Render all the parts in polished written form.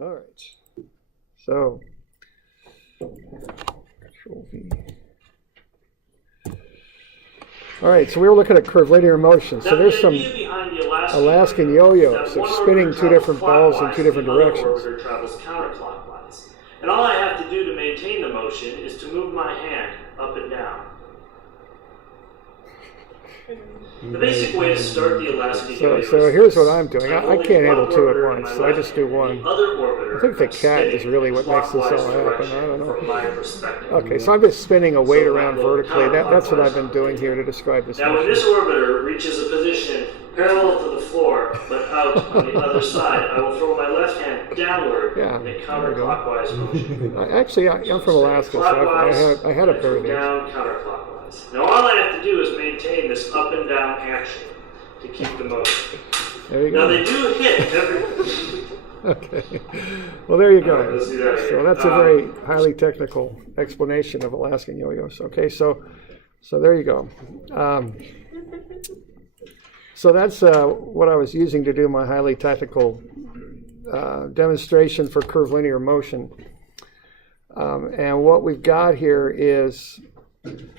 All right. So, Control V. All right, so we were looking at curvilinear motion. So there's some Alaskan yo-yos. They're spinning two different balls in two different directions. The travels counterclockwise. And all I have to do to maintain the motion is to move my hand up and down. The basic way to start the Alaskan yo-yo. So here's what I'm doing. I can't handle two at once, so I just do one. I think the cat is really what makes this all happen. I don't know. Okay, so I'm just spinning a weight around vertically. That's what I've been doing here to describe this motion. Now when this orbiter reaches a position parallel to the floor, but out on the other side, I will throw my left hand downward in a counterclockwise motion. Actually, I'm from Alaska, so I had a pair of these. Down, counterclockwise. Now all I have to do is maintain this up and down action to keep the motion. There you go. Now they do hit every... Okay. Well, there you go. Right, let's do that again. So that's a very highly technical explanation of Alaskan yo-yos. Okay, so there you go. So that's what I was using to do my highly technical demonstration for curvilinear motion. And what we've got here is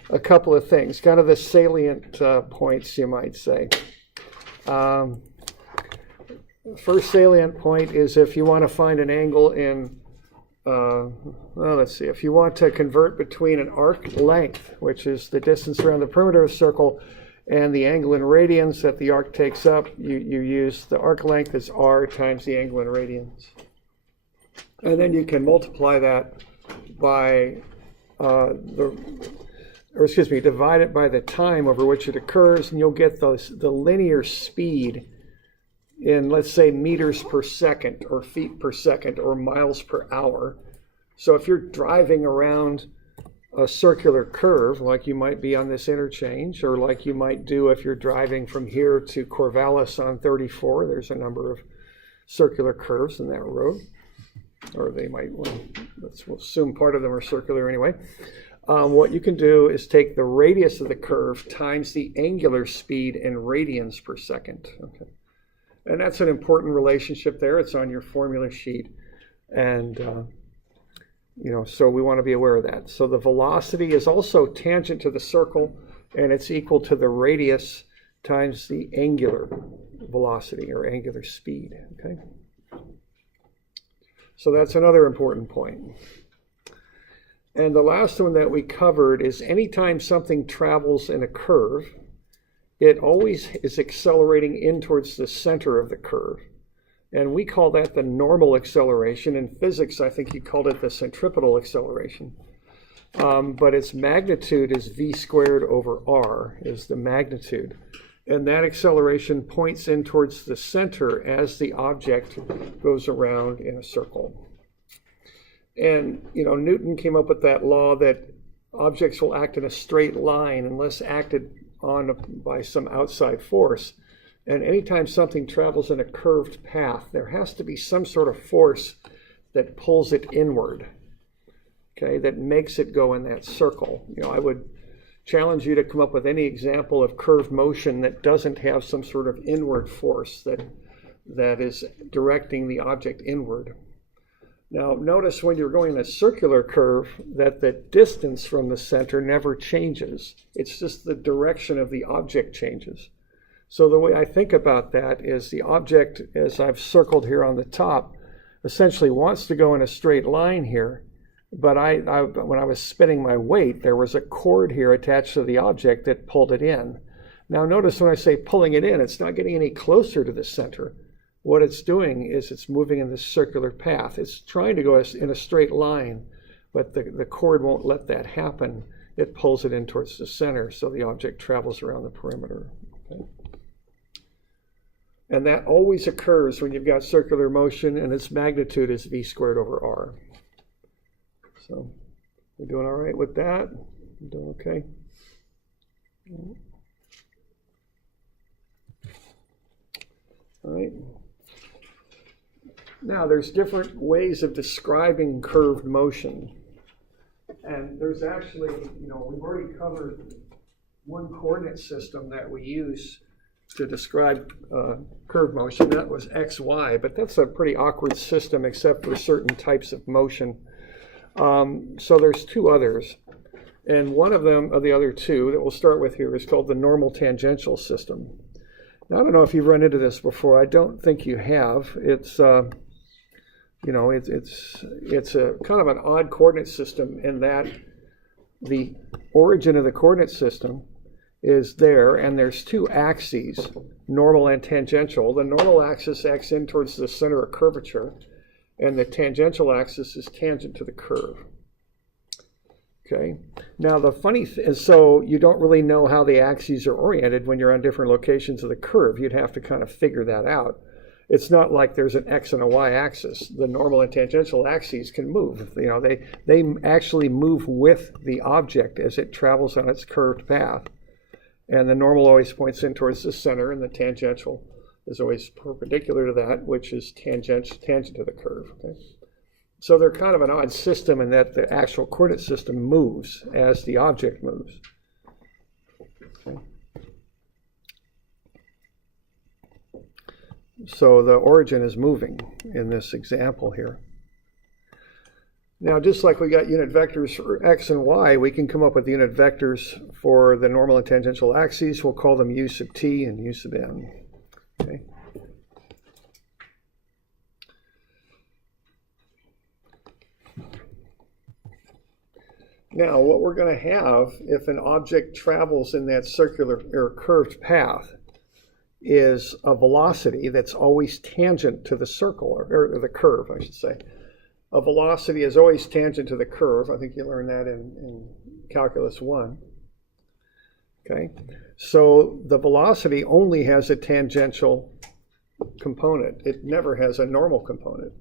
a couple of things, kind of the salient points, you might say. First salient point is if you want to find an angle in, well, let's see, if you want to convert between an arc length, which is the distance around the perimeter of a circle, and the angle in radians that the arc takes up, you use the arc length as r times the angle in radians. And then you can multiply that by divide it by the time over which it occurs, and you'll get the linear speed in, let's say, meters per second or feet per second or miles per hour. So if you're driving around a circular curve, like you might be on this interchange, or like you might do if you're driving from here to Corvallis on 34, there's a number of circular curves in that road, or they might, well, we'll assume part of them are circular anyway. What you can do is take the radius of the curve times the angular speed in radians per second. Okay. And that's an important relationship there. It's on your formula sheet. And, so we want to be aware of that. So the velocity is also tangent to the circle, and it's equal to the radius times the angular velocity or angular speed. Okay. So that's another important point. And the last one that we covered is anytime something travels in a curve, it always is accelerating in towards the center of the curve. And we call that the normal acceleration. In physics, I think you called it the centripetal acceleration. But its magnitude is v squared over r, is the magnitude. And that acceleration points in towards the center as the object goes around in a circle. And, Newton came up with that law that objects will act in a straight line unless acted on by some outside force. And anytime something travels in a curved path, there has to be some sort of force that pulls it inward, okay, that makes it go in that circle. I would challenge you to come up with any example of curved motion that doesn't have some sort of inward force that is directing the object inward. Now, notice when you're going in a circular curve that the distance from the center never changes. It's just the direction of the object changes. So the way I think about that is the object, as I've circled here on the top, essentially wants to go in a straight line here. But when I was spinning my weight, there was a cord here attached to the object that pulled it in. Now, notice when I say pulling it in, it's not getting any closer to the center. What it's doing is it's moving in this circular path. It's trying to go in a straight line, but the cord won't let that happen. It pulls it in towards the center, so the object travels around the perimeter. Okay. And that always occurs when you've got circular motion, and its magnitude is v squared over r. So we're doing all right with that? We're doing okay? All right. Now, there's different ways of describing curved motion. And there's actually, we've already covered one coordinate system that we use to describe curve motion. That was x, y, but that's a pretty awkward system except for certain types of motion. So there's two others. And one of them, of the other two that we'll start with here, is called the normal tangential system. Now, I don't know if you've run into this before. I don't think you have. It's it's a kind of an odd coordinate system in that the origin of the coordinate system is there, and there's two axes, normal and tangential. The normal axis acts in towards the center of curvature, and the tangential axis is tangent to the curve. Okay. Now the funny thing is, so you don't really know how the axes are oriented when you're on different locations of the curve. You'd have to kind of figure that out. It's not like there's an x and a y axis. The normal and tangential axes can move. You know, they actually move with the object as it travels on its curved path. And the normal always points in towards the center, and the tangential is always perpendicular to that, which is tangent to the curve. Okay? So they're kind of an odd system in that the actual coordinate system moves as the object moves. Okay. So the origin is moving in this example here. Now, just like we got unit vectors for x and y, we can come up with unit vectors for the normal and tangential axes. We'll call them u sub t and u sub n. Okay. Now, what we're going to have if an object travels in that circular or curved path is a velocity that's always tangent to the circle, or the curve, I should say. A velocity is always tangent to the curve. I think you learned that in Calculus 1. Okay, so the velocity only has a tangential component. It never has a normal component,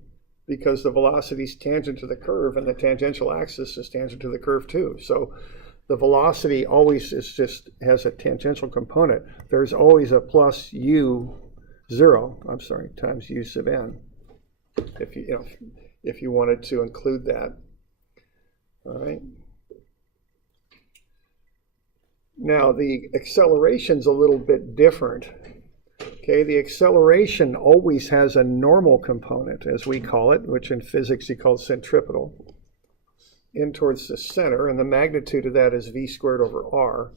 because the velocity is tangent to the curve, and the tangential axis is tangent to the curve too. So the velocity always has a tangential component. There's always a plus u0, times u sub n, if you wanted to include that. All right. Now the acceleration's a little bit different. Okay, the acceleration always has a normal component, as we call it, which in physics you call centripetal, in towards the center, and the magnitude of that is v squared over r.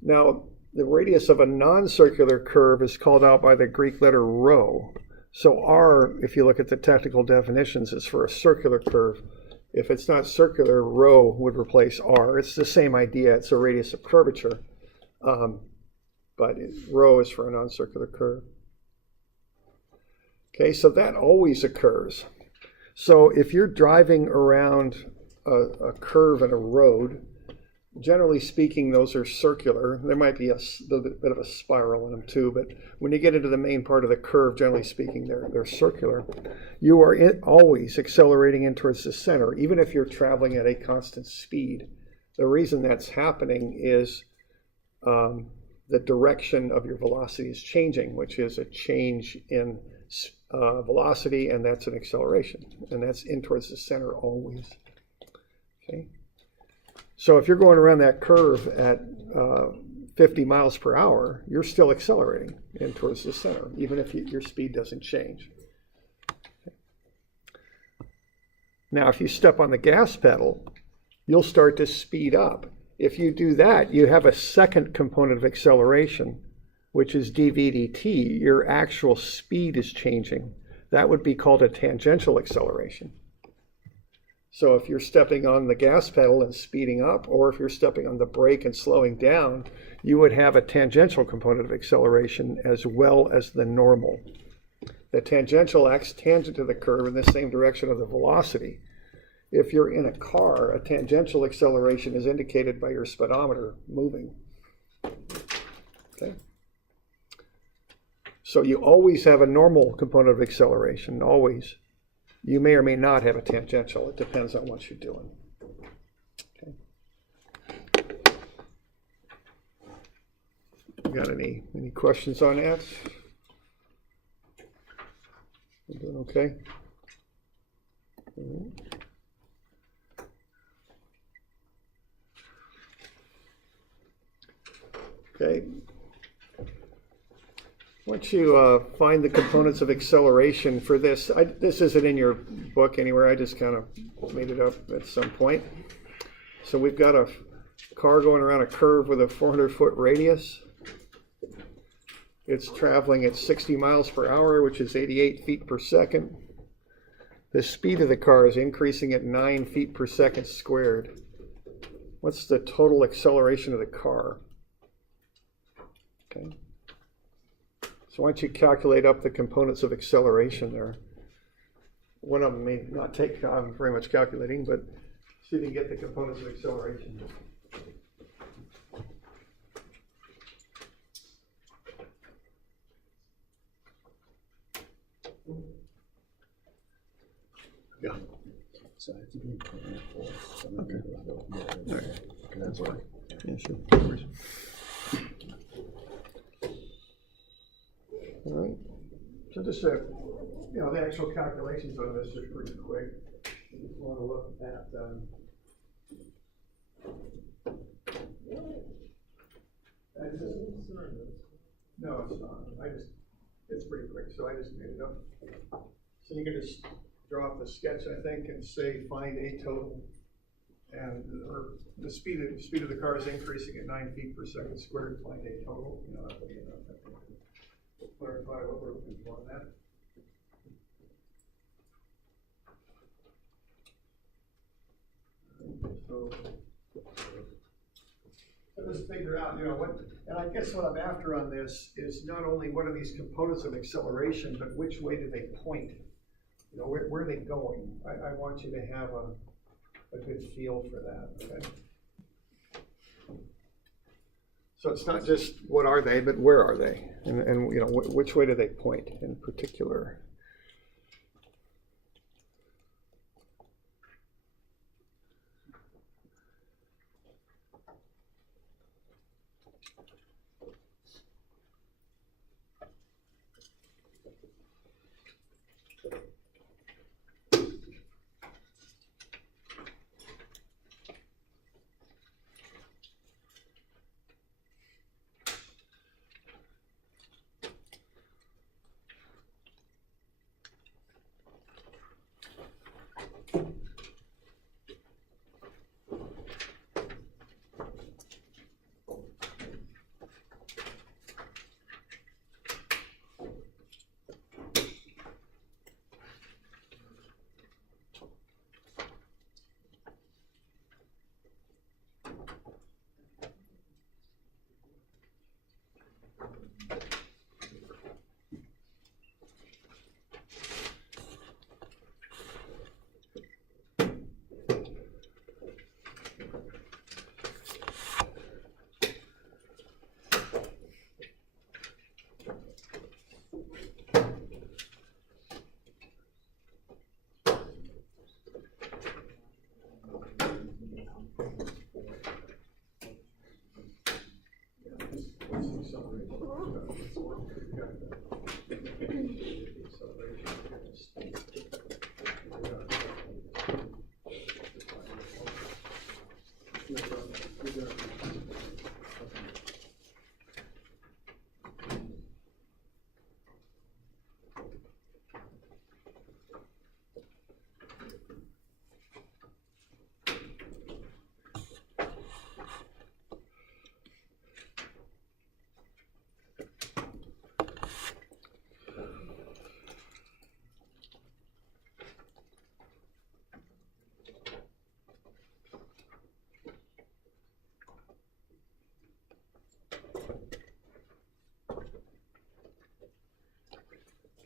Now, the radius of a non-circular curve is called out by the Greek letter rho. So r, if you look at the technical definitions, is for a circular curve. If it's not circular, rho would replace r. It's the same idea. It's a radius of curvature. But rho is for a non-circular curve. Okay, so that always occurs. So if you're driving around a curve in a road, generally speaking, those are circular. There might be a little bit of a spiral in them too, but when you get into the main part of the curve, generally speaking, they're circular. You are always accelerating in towards the center, even if you're traveling at a constant speed. The reason that's happening is the direction of your velocity is changing, which is a change in velocity, and that's an acceleration, and that's in towards the center always. Okay. So if you're going around that curve at 50 miles per hour, you're still accelerating in towards the center, even if your speed doesn't change. Okay. Now, if you step on the gas pedal, you'll start to speed up. If you do that, you have a second component of acceleration, which is dv dt. Your actual speed is changing. That would be called a tangential acceleration. So if you're stepping on the gas pedal and speeding up, or if you're stepping on the brake and slowing down, you would have a tangential component of acceleration as well as the normal. The tangential acts tangent to the curve in the same direction of the velocity. If you're in a car, a tangential acceleration is indicated by your speedometer moving. Okay. So you always have a normal component of acceleration, always. You may or may not have a tangential. It depends on what you're doing. Okay. You got any questions on that? You doing okay? All right. Okay. Once you find the components of acceleration for this, this isn't in your book anywhere, I just kind of made it up at some point. So we've got a car going around a curve with a 400-foot radius. It's traveling at 60 miles per hour, which is 88 feet per second. The speed of the car is increasing at 9 feet per second squared. What's the total acceleration of the car? Okay. So why don't you calculate up the components of acceleration there? One of them may not take very much calculating, but see if you can get the components of acceleration. Yeah. So if you can Okay. All right. That's why. Yeah, sure. All right. So just the actual calculations on this are pretty quick. You just want to look at no, it's not. It's pretty quick, so I just made it up. So you can just draw up the sketch, I think, and say find a total, and or the speed of the car is increasing at 9 feet per second squared. Find a total. That will be enough. We'll clarify what we're looking for on that. So let's figure out, what, and I guess what I'm after on this is not only what are these components of acceleration, but which way do they point? Where are they going? I want you to have a good feel for that, okay? So it's not just what are they, but where are they? And which way do they point in particular?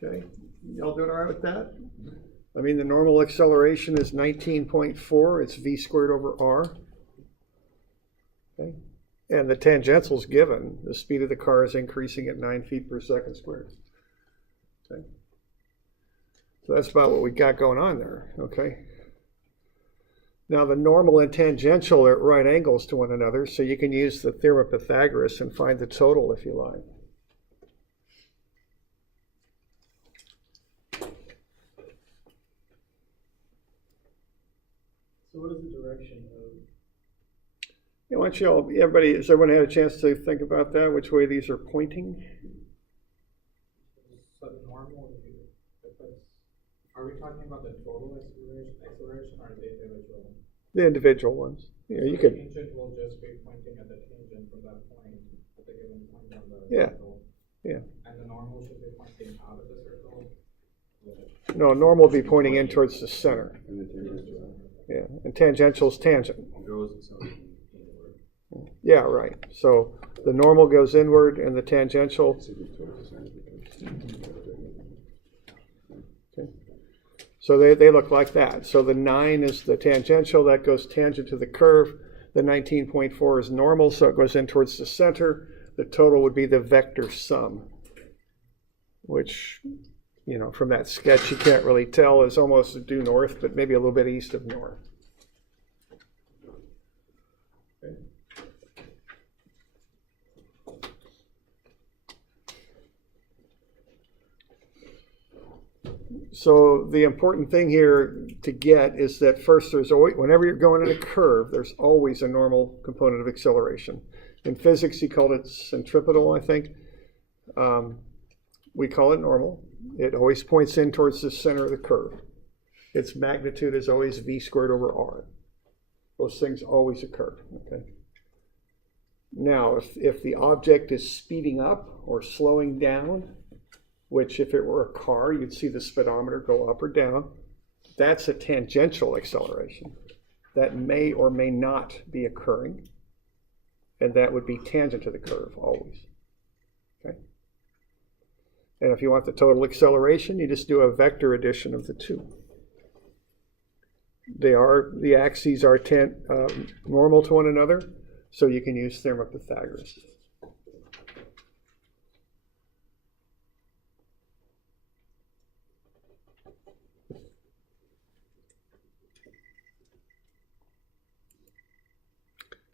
Okay, y'all doing all right with that? I mean, the normal acceleration is 19.4. It's v squared over r. Okay, and the tangential is given. The speed of the car is increasing at 9 feet per second squared. Okay, so that's about what we got going on there. Okay. Now the normal and tangential are at right angles to one another, so you can use the theorem of Pythagoras and find the total if you like. So what is the direction of? Why don't has everyone had a chance to think about that, which way these are pointing? Are we talking about the total acceleration or the individual? The individual ones. You know, you The could, tangent will just be pointing at the tangent from that point at the given point on the Yeah. circle. yeah. And the normal should be pointing out of the circle. No, normal would be pointing in towards the center. Yeah, and tangential's tangent. Yeah, right. So the normal goes inward and the tangential. Okay. So they look like that. So the 9 is the tangential, that goes tangent to the curve. The 19.4 is normal, so it goes in towards the center. The total would be the vector sum, which, you know, from that sketch you can't really tell is almost due north, but maybe a little bit east of north. Okay. So the important thing here to get is that first, there's always, whenever you're going in a curve, there's always a normal component of acceleration. In physics, he called it centripetal, I think. We call it normal. It always points in towards the center of the curve. Its magnitude is always v squared over r. Those things always occur. Okay. Now, if the object is speeding up or slowing down, which if it were a car, you'd see the speedometer go up or down, that's a tangential acceleration. That may or may not be occurring, and that would be tangent to the curve always. Okay. And if you want the total acceleration, you just do a vector addition of the two. The axes are normal to one another, so you can use theorem of Pythagoras.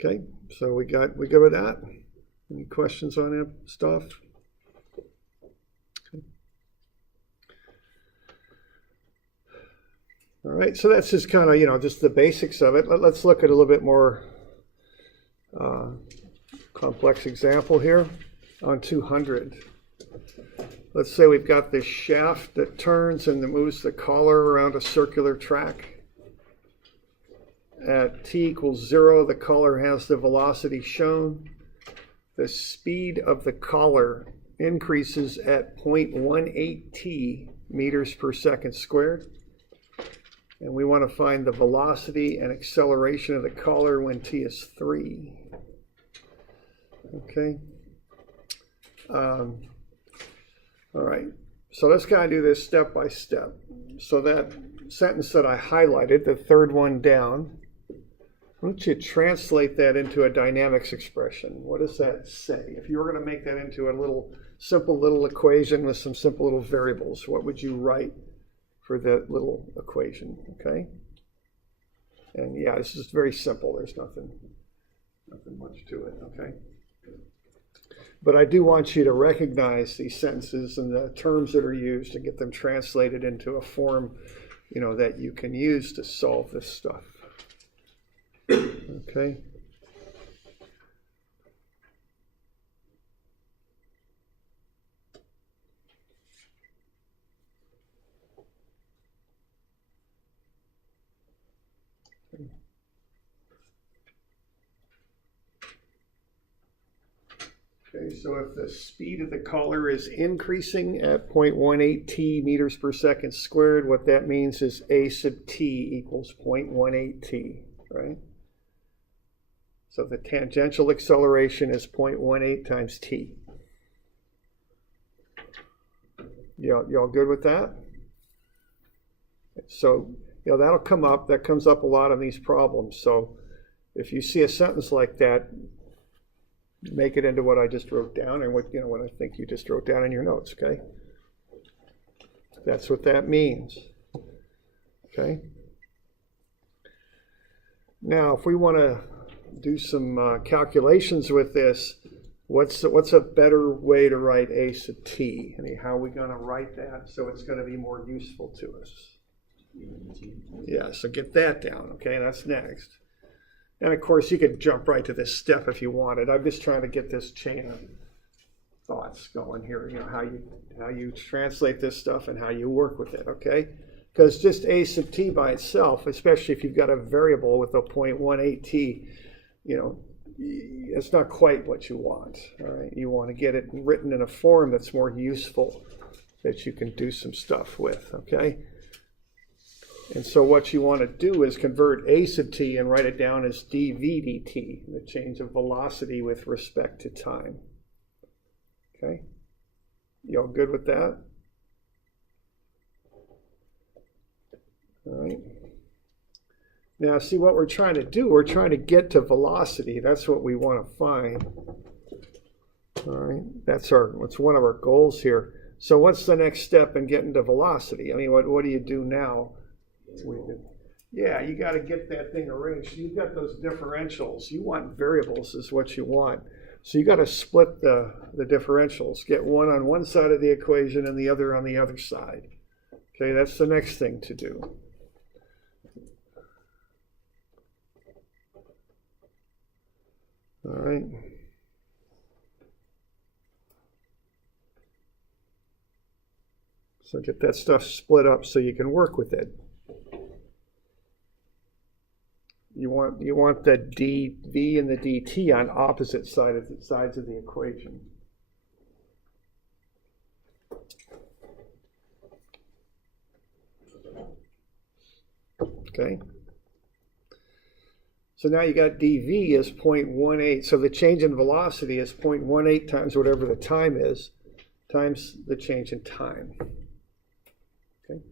Okay, so we good with that? Any questions on that stuff? Okay. All right, so that's just kind of, just the basics of it. Let's look at a little bit more complex example here on 200. Let's say we've got this shaft that turns and that moves the collar around a circular track. At t equals 0, the collar has the velocity shown. The speed of the collar increases at 0.18 t meters per second squared. And we want to find the velocity and acceleration of the collar when t is 3. Okay. All right. So let's kind of do this step by step. So that sentence that I highlighted, the third one down, why don't you translate that into a dynamics expression? What does that say? If you were going to make that into a simple little equation with some simple little variables, what would you write for that little equation? Okay. And yeah, this is very simple. There's nothing much to it. Okay. But I do want you to recognize these sentences and the terms that are used and get them translated into a form, that you can use to solve this stuff. Okay. Okay, so if the speed of the collar is increasing at 0.18 t meters per second squared, what that means is a sub t equals 0.18 t, right? So the tangential acceleration is 0.18 times t. Y'all good with that? So, that'll come up. That comes up a lot in these problems. So if you see a sentence like that, make it into what I just wrote down and what I think you just wrote down in your notes, okay? That's what that means. Okay? Now, if we want to do some calculations with this, what's a better way to write a sub t? I mean, how are we going to write that so it's going to be more useful to us? Yeah, so get that down, okay? That's next. And of course, you could jump right to this step if you wanted. I'm just trying to get this chain of thoughts going here, how you translate this stuff and how you work with it, okay? Because just a sub t by itself, especially if you've got a variable with a 0.18t, you know, it's not quite what you want. All right, you want to get it written in a form that's more useful, that you can do some stuff with. Okay, and so what you want to do is convert a sub t and write it down as dv dt, the change of velocity with respect to time. Okay, you all good with that? All right. Now, see what we're trying to do. We're trying to get to velocity. That's what we want to find. All right. That's one of our goals here. So what's the next step in getting to velocity? I mean, what do you do now? Yeah, you got to get that thing arranged. You've got those differentials. You want variables is what you want. So you got to split the differentials. Get one on one side of the equation and the other on the other side. Okay, that's the next thing to do. All right. So get that stuff split up so you can work with it. You want the dv and the dt on opposite sides of the equation. Okay. So now you got dv is 0.18. So the change in velocity is 0.18 times whatever the time is, times the change in time. Okay.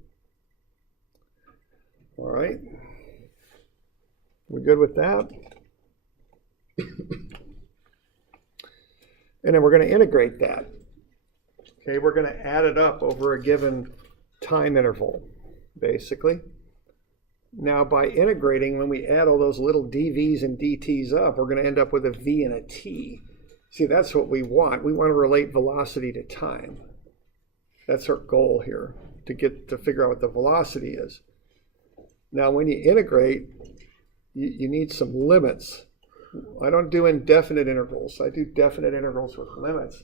All right. We good with that? And then we're going to integrate that. Okay, we're going to add it up over a given time interval, basically. Now, by integrating, when we add all those little dv's and dt's up, we're going to end up with a v and a t. See, that's what we want. We want to relate velocity to time. That's our goal here, to figure out what the velocity is. Now, when you integrate, you need some limits. I don't do indefinite intervals. I do definite intervals with limits.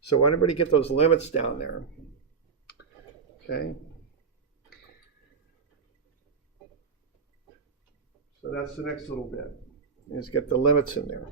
So why don't everybody get those limits down there? Okay. So that's the next little bit, is get the limits in there.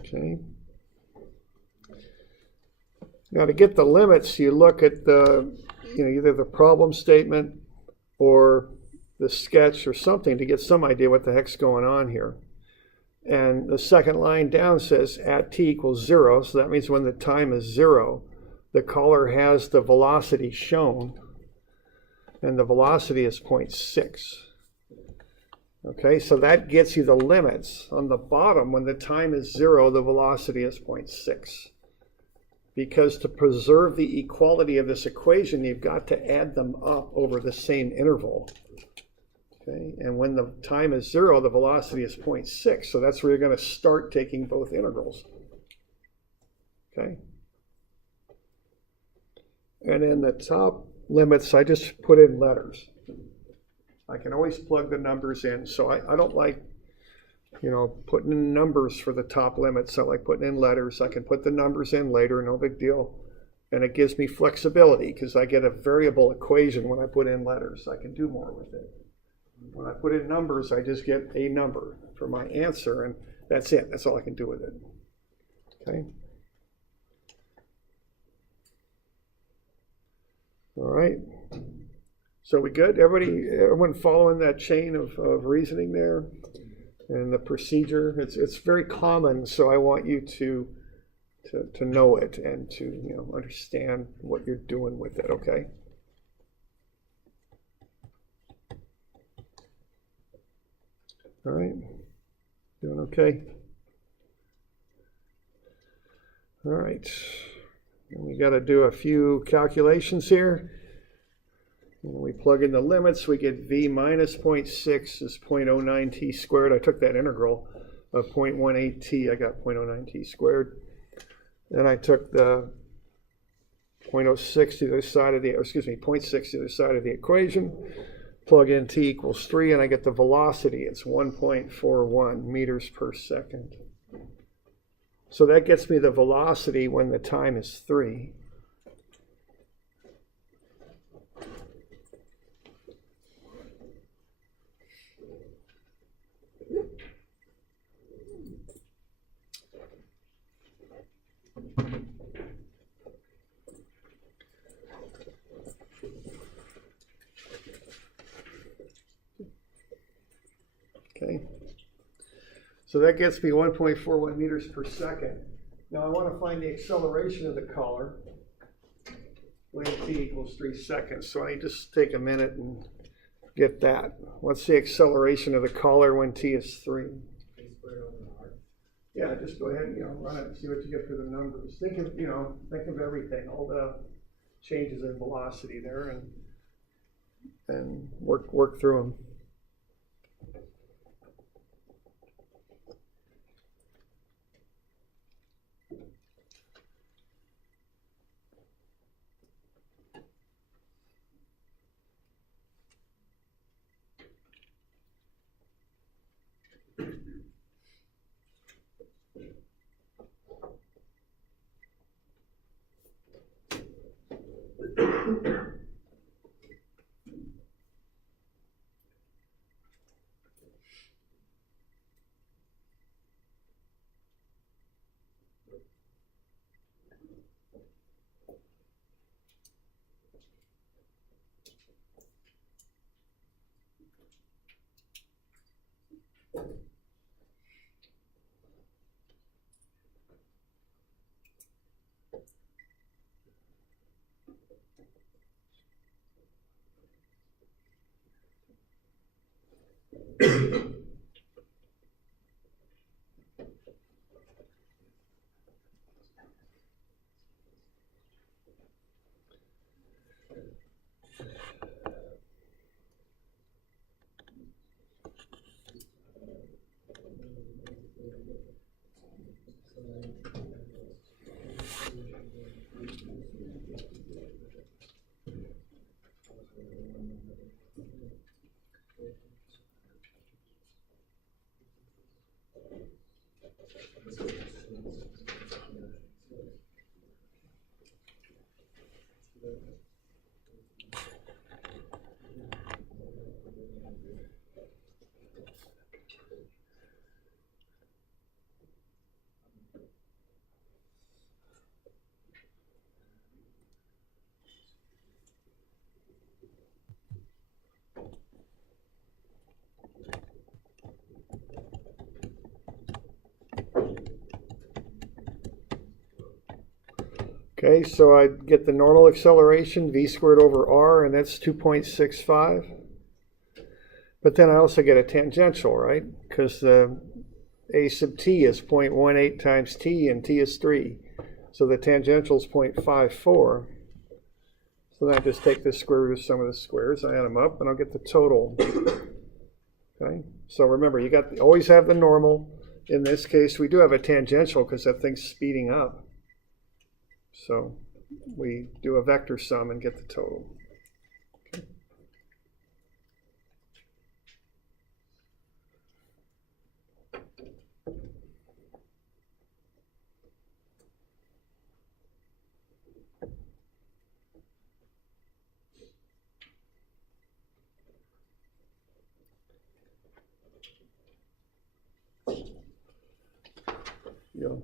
Okay. Now to get the limits, you look at either the problem statement or the sketch or something to get some idea what the heck's going on here. And the second line down says at t equals 0, so that means when the time is 0, the caller has the velocity shown, and the velocity is 0.6. Okay, so that gets you the limits. On the bottom, when the time is 0, the velocity is 0.6. Because to preserve the equality of this equation, you've got to add them up over the same interval. Okay, and when the time is 0, the velocity is 0.6. So that's where you're going to start taking both integrals. Okay. And in the top limits, I just put in letters. I can always plug the numbers in, so I don't like, putting in numbers for the top limits. I like putting in letters. I can put the numbers in later, no big deal. And it gives me flexibility because I get a variable equation when I put in letters. I can do more with it. When I put in numbers, I just get a number for my answer, and that's it. That's all I can do with it. Okay. All right. So we good? Everyone following that chain of reasoning there and the procedure? It's very common, so I want you to know it and to understand what you're doing with it. Okay. All right, doing okay? All right, and we got to do a few calculations here. When we plug in the limits, we get v minus 0.6 is 0.09 t squared. I took that integral of 0.18 t, I got 0.09 t squared. Then I took the 0.06 to the other side of the, 0.6 to the other side of the equation. Plug in t equals 3, and I get the velocity. It's 1.41 meters per second. So that gets me the velocity when the time is 3. Okay, so that gets me 1.41 meters per second. Now I want to find the acceleration of the collar when t equals 3 seconds. So I just take a minute and get that. What's the acceleration of the collar when t is 3? Yeah, just go ahead and run it and see what you get for the numbers. Think of everything, all the changes in velocity there, and work through them. Okay, so I get the normal acceleration, v squared over r, and that's 2.65. But then I also get a tangential, right? Because the a sub t is 0.18 times t, and t is 3. So the tangential is 0.54. So then I just take the square root of some of the squares, I add them up, and I'll get the total. Okay, so remember, always have the normal. In this case, we do have a tangential because that thing's speeding up. So we do a vector sum and get the total. Okay.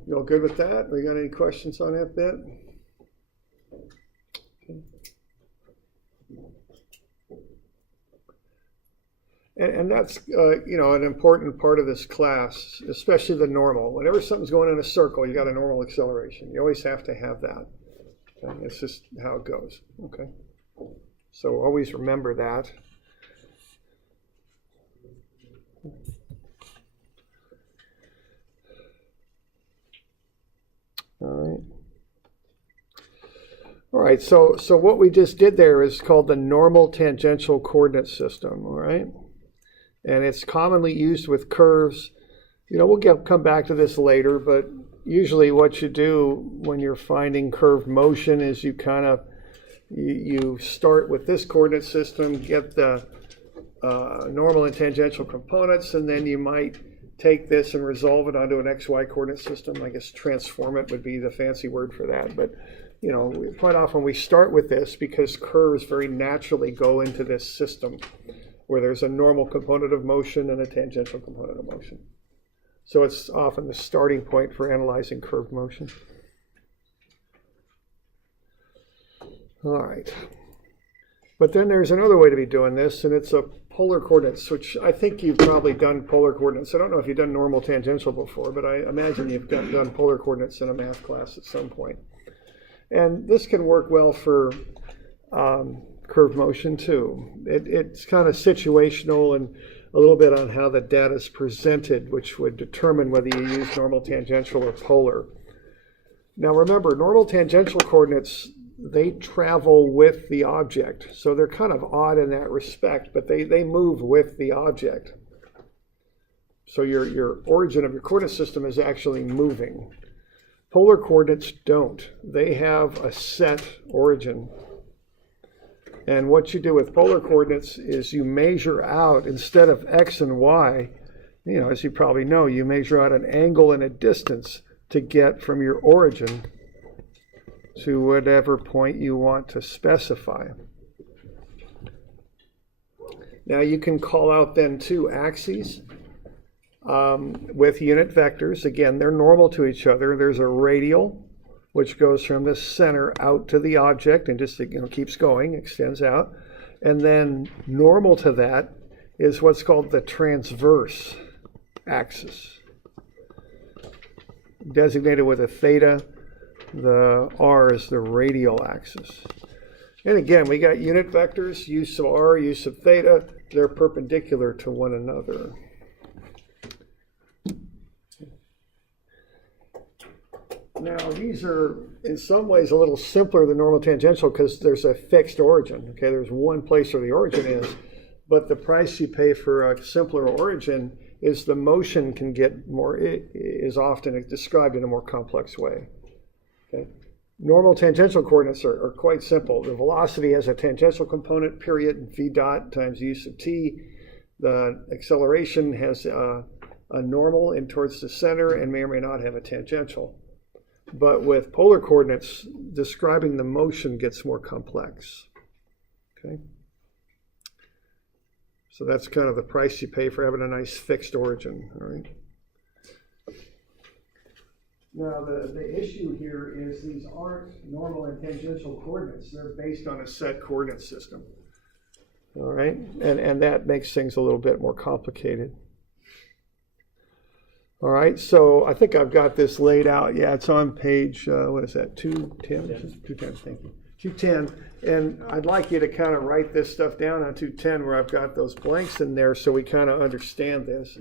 You all good with that? We got any questions on that bit? Okay. And that's an important part of this class, especially the normal. Whenever something's going in a circle, you got a normal acceleration. You always have to have that. Okay? It's just how it goes. Okay. So always remember that. right, so what we just did there is called the normal tangential coordinate system, all right? And it's commonly used with curves. You know, we'll come back to this later, but usually what you do when you're finding curved motion is you kind of, you start with this coordinate system, get the normal and tangential components, and then you might take this and resolve it onto an XY coordinate system. I guess transform it would be the fancy word for that. But, you know, quite often we start with this because curves very naturally go into this system where there's a normal component of motion and a tangential component of motion. So it's often the starting point for analyzing curved motion. All right. But then there's another way to be doing this, and it's a polar coordinates, which I think you've probably done polar coordinates. I don't know if you've done normal tangential before, but I imagine you've done polar coordinates in a math class at some point. And this can work well for curved motion too. It's kind of situational and a little bit on how the data is presented, which would determine whether you use normal tangential or polar. Now remember, normal tangential coordinates, they travel with the object. So they're kind of odd in that respect, but they move with the object. So your origin of your coordinate system is actually moving. Polar coordinates don't. They have a set origin. And what you do with polar coordinates is you measure out, instead of x and y, you know, as you probably know, you measure out an angle and a distance to get from your origin to whatever point you want to specify. Now you can call out then two axes with unit vectors. Again, they're normal to each other. There's a radial, which goes from the center out to the object and just, you know, keeps going, extends out. And then normal to that is what's called the transverse axis, designated with a theta. The r is the radial axis. And again, we got unit vectors, use of r, use of theta. They're perpendicular to one another. Now, these are in some ways a little simpler than normal tangential because there's a fixed origin. Okay, there's one place where the origin is, but the price you pay for a simpler origin is the motion can get more, it is often described in a more complex way. Okay. Normal tangential coordinates are quite simple. The velocity has a tangential component, period, v dot times use of t. The acceleration has a normal in towards the center and may or may not have a tangential. But with polar coordinates, describing the motion gets more complex. Okay. So that's kind of the price you pay for having a nice fixed origin. All right. Now, the issue here is these aren't normal and tangential coordinates. They're based on a set coordinate system. All right, and that makes things a little bit more complicated. All right, so I think I've got this laid out. Yeah, it's on page, what is that, 210? 210, thank you. 210, and I'd like you to kind of write this stuff down on 210 where I've got those blanks in there so we kind of understand this.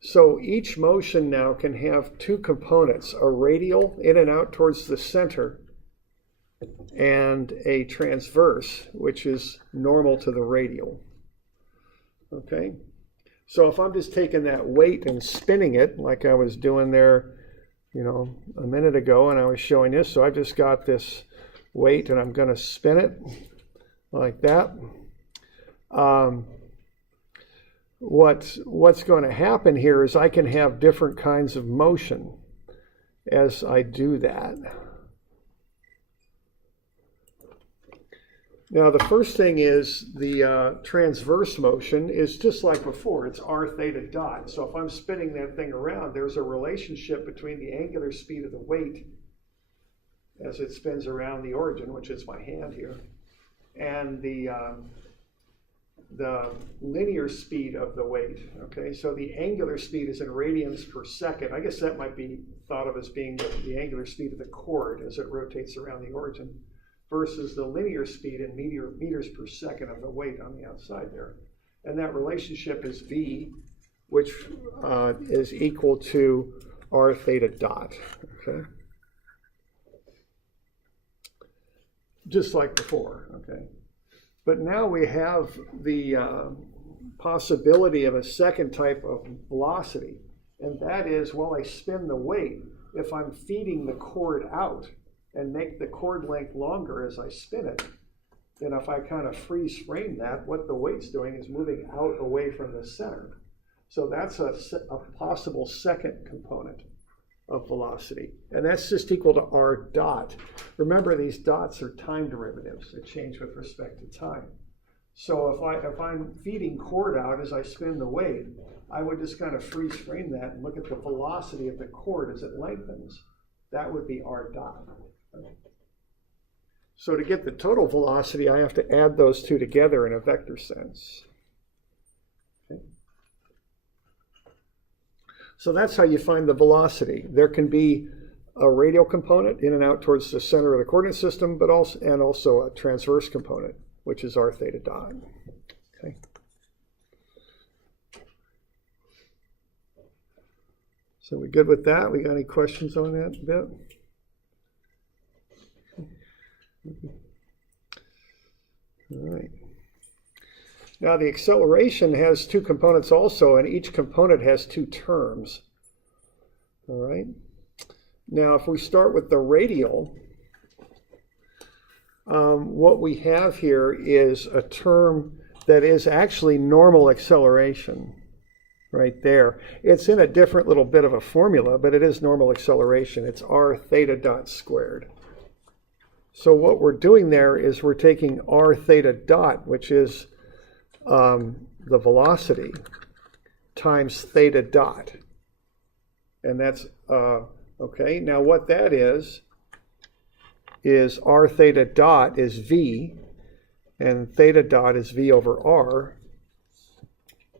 So each motion now can have two components, a radial in and out towards the center, and a transverse, which is normal to the radial. Okay? So if I'm just taking that weight and spinning it, like I was doing there, you know, a minute ago, and I was showing this, so I've just got this weight, and I'm going to spin it like that. What's going to happen here is I can have different kinds of motion as I do that. Now, the first thing is the transverse motion is just like before. It's r theta dot. So if I'm spinning that thing around, there's a relationship between the angular speed of the weight as it spins around the origin, which is my hand here, and the linear speed of the weight. Okay, so the angular speed is in radians per second. I guess that might be thought of as being the angular speed of the chord as it rotates around the origin, versus the linear speed in meters per second of the weight on the outside there. And that relationship is V, which is equal to r theta dot. Okay. just like before, okay? But now we have the possibility of a second type of velocity, and that is while I spin the weight, if I'm feeding the cord out and make the cord length longer as I spin it, then if I kind of freeze frame that, what the weight's doing is moving out away from the center. So that's a possible second component of velocity. And that's just equal to r dot. Remember, these dots are time derivatives that change with respect to time. So if I'm feeding cord out as I spin the weight, I would just kind of freeze frame that and look at the velocity of the cord as it lengthens. That would be r dot. So to get the total velocity, I have to add those two together in a vector sense. Okay. So that's how you find the velocity. There can be a radial component in and out towards the center of the coordinate system, but also a transverse component, which is r theta dot. Okay. So we good with that? We got any questions on that bit? All right. Now the acceleration has two components also, and each component has two terms. All right. Now if we start with the radial, what we have here is a term that is actually normal acceleration right there. It's in a different little bit of a formula, but it is normal acceleration. It's r theta dot squared. So what we're doing there is we're taking r theta dot, which is the velocity, times theta dot. And that's, okay, now what that is r theta dot is v, and theta dot is v over r.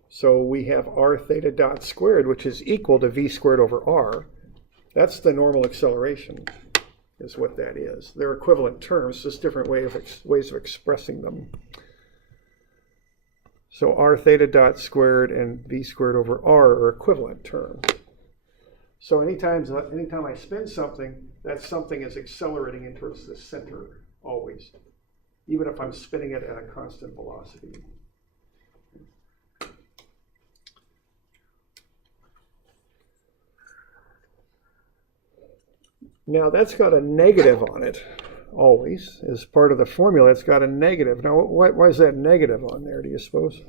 So we have r theta dot squared, which is equal to v squared over r. That's the normal acceleration, is what that is. They're equivalent terms, just different ways of expressing them. So r theta dot squared and v squared over r are equivalent terms. So anytime I spin something, that something is accelerating in towards the center, always, even if I'm spinning it at a constant velocity. Now that's got a negative on it, always, as part of the formula. It's got a negative. Now why is that negative on there, do you suppose?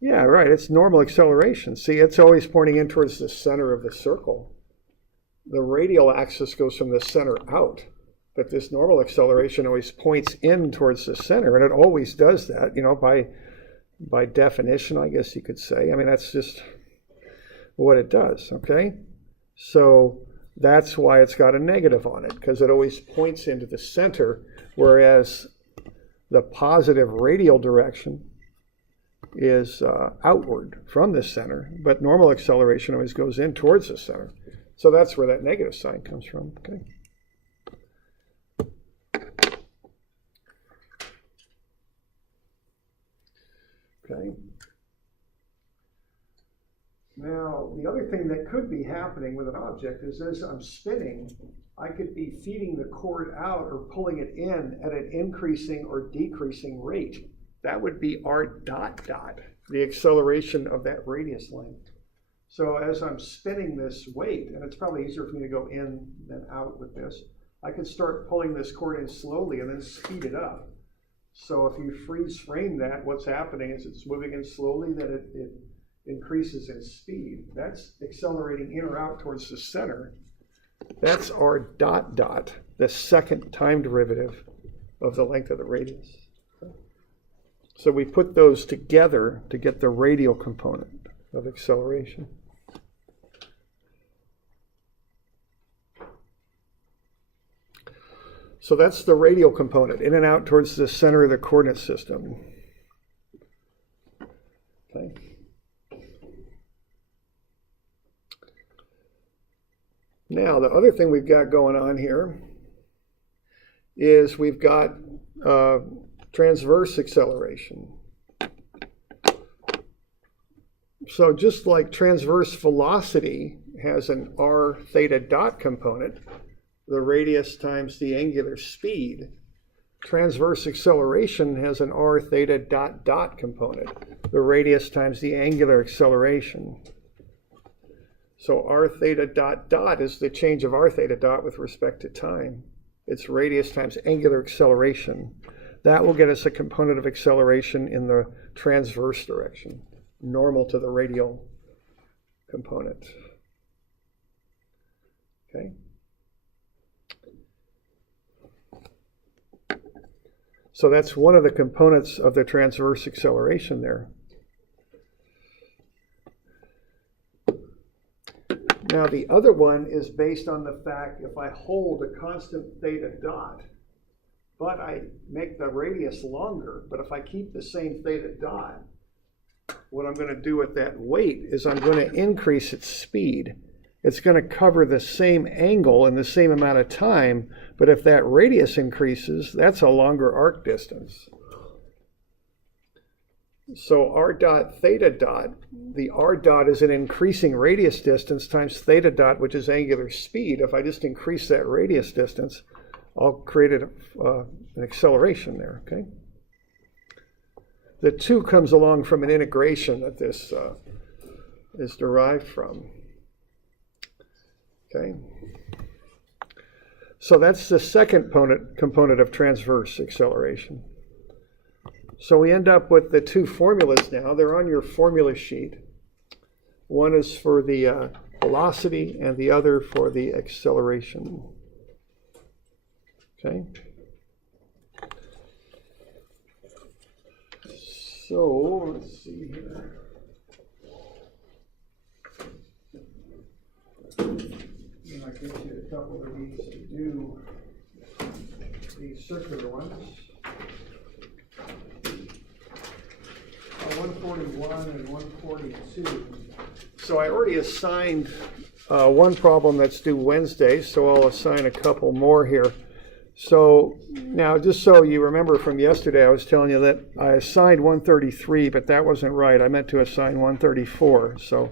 Yeah, right, it's normal acceleration. See, it's always pointing in towards the center of the circle. The radial axis goes from the center out. But this normal acceleration always points in towards the center, and it always does that, you know, by definition, I guess you could say. I mean, that's just what it does, okay? So that's why it's got a negative on it, because it always points into the center, whereas the positive radial direction is outward from the center, but normal acceleration always goes in towards the center. So that's where that negative sign comes from, okay? Okay. Now, the other thing that could be happening with an object is as I'm spinning, I could be feeding the cord out or pulling it in at an increasing or decreasing rate. That would be r dot dot, the acceleration of that radius length. So as I'm spinning this weight, and it's probably easier for me to go in than out with this, I could start pulling this cord in slowly and then speed it up. So if you freeze frame that, what's happening is it's moving in slowly, then it increases in speed. That's accelerating in or out towards the center. That's r dot dot, the second time derivative of the length of the radius. So we put those together to get the radial component of acceleration. So that's the radial component, in and out towards the center of the coordinate system. Okay. Now, the other thing we've got going on here is we've got transverse acceleration. So just like transverse velocity has an r theta dot component, the radius times the angular speed, transverse acceleration has an r theta dot dot component, the radius times the angular acceleration. So r theta dot dot is the change of r theta dot with respect to time. It's radius times angular acceleration. That will get us a component of acceleration in the transverse direction, normal to the radial component. Okay. So that's one of the components of the transverse acceleration there. Now the other one is based on the fact if I hold a constant theta dot, but I make the radius longer, but if I keep the same theta dot, what I'm going to do with that weight is I'm going to increase its speed. It's going to cover the same angle in the same amount of time, but if that radius increases, that's a longer arc distance. So r dot theta dot, the r dot is an increasing radius distance times theta dot, which is angular speed. If I just increase that radius distance, I'll create an acceleration there, okay? The 2 comes along from an integration that this is derived from. Okay. So that's the second component of transverse acceleration. So we end up with the 2 formulas now. They're on your formula sheet. One is for the velocity and the other for the acceleration. Okay. So let's see here. I'll get you a couple of these to do these circular ones. 141 and 142. So I already assigned one problem that's due Wednesday, so I'll assign a couple more here. So now, just so you remember from yesterday, I was telling you that I assigned 133, but that wasn't right. I meant to assign 134. So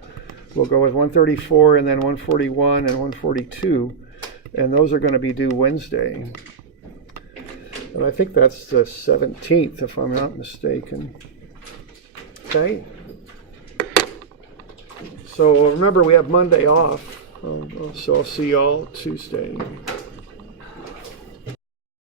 we'll go with 134 and then 141 and 142, and those are going to be due Wednesday. And I think that's the 17th, if I'm not mistaken. Okay. So remember, we have Monday off, so I'll see y'all Tuesday.